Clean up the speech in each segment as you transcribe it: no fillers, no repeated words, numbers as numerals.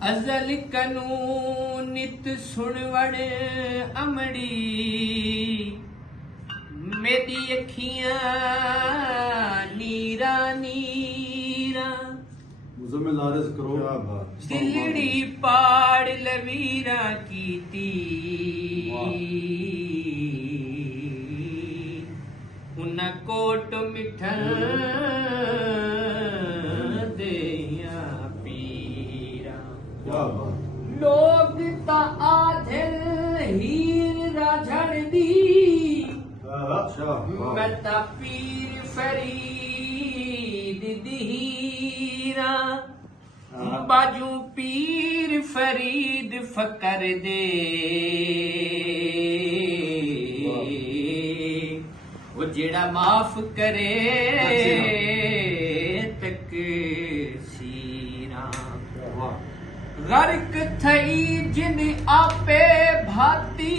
अजल कनू नित सुनवण अमड़ी मेरी अखियां नीरा नीरा दिलड़ी पाड़ लवीरा कीती उन कोट मिठन देया पीरा लोग ता आधल हीर राझड़ दी मैं ता पीर फरीद दीरा बाजू पीर फरीद फकर दे वो जेड़ा माफ करे तक सीरा गर्क थई जिन आपे भाती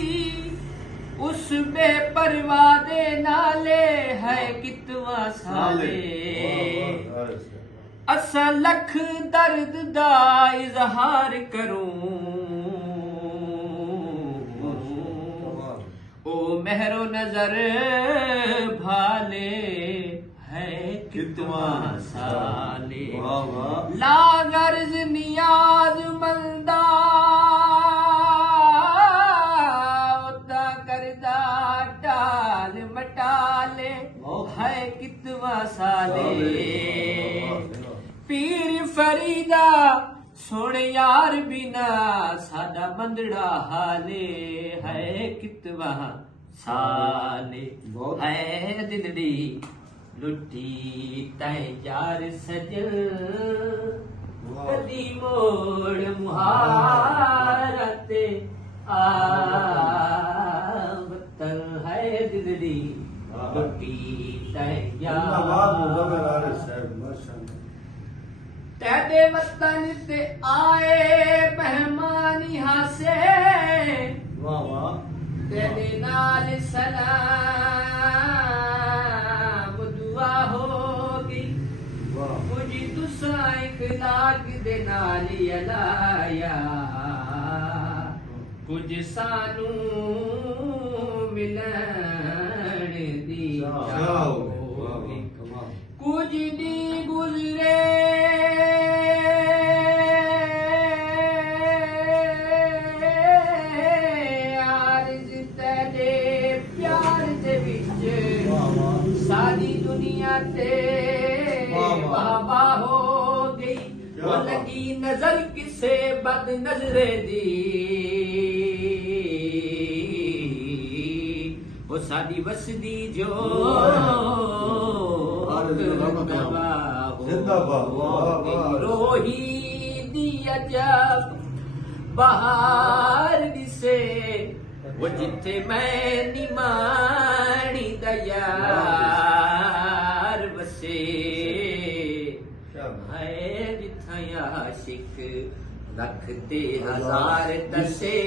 उस बेपरवाह दे नाले है कितवा साले असा लख दर्द दा इजहार करूं ओ मेहरो नजर भाले है कितवा साले ला गर्ज नियाज मंदा उदा करदा टाल मटाले है कितवा साले पीर फरीदा सोने यार बिना सादा बंदड़ा हाले है कितवा साले है दिलड़ी लुटी तय यार सजल कदी मोड़ मुहारते वतन है दिलड़ी लुटी तय यार तेरे वतन ते आए मेहमान हासे तेरे नाल सलाम दुआ होगी मुझी तुसा इखलाक दे नाल अलाया कुछ सानू मिलन दी जाओगी कुछ दी गुजरे सारी दुनिया ते बाबा हो गई वो लगी नजर किसे बद नजरे दी वो सारी वसदी जो रोही दी अजब बहार दिसे वो जिथे मैं निमाणी दयार बसे है जिथा आशिक रखते हजार दसे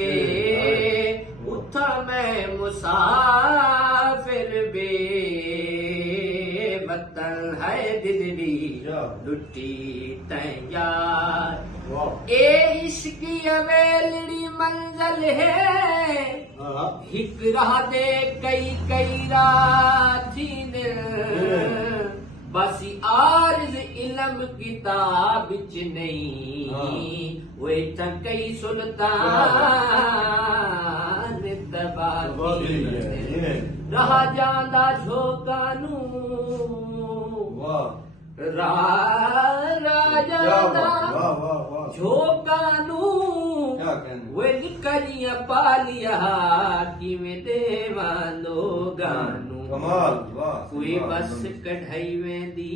उथा मैं मुसाफिर बे वतन है दिलड़ी लुटी तैयार ए इश्क अवेलड़ी मंजल है हिक राह दे कई कई राती ने बसी आर्ज इलम किताब च नहीं वे कई सुल्तान तबाही रहा जांदा झोकानू राजा झोकानू वे निकलिया पालिया किवें देवानो गानू कोई बस कढ़ाई वेंदी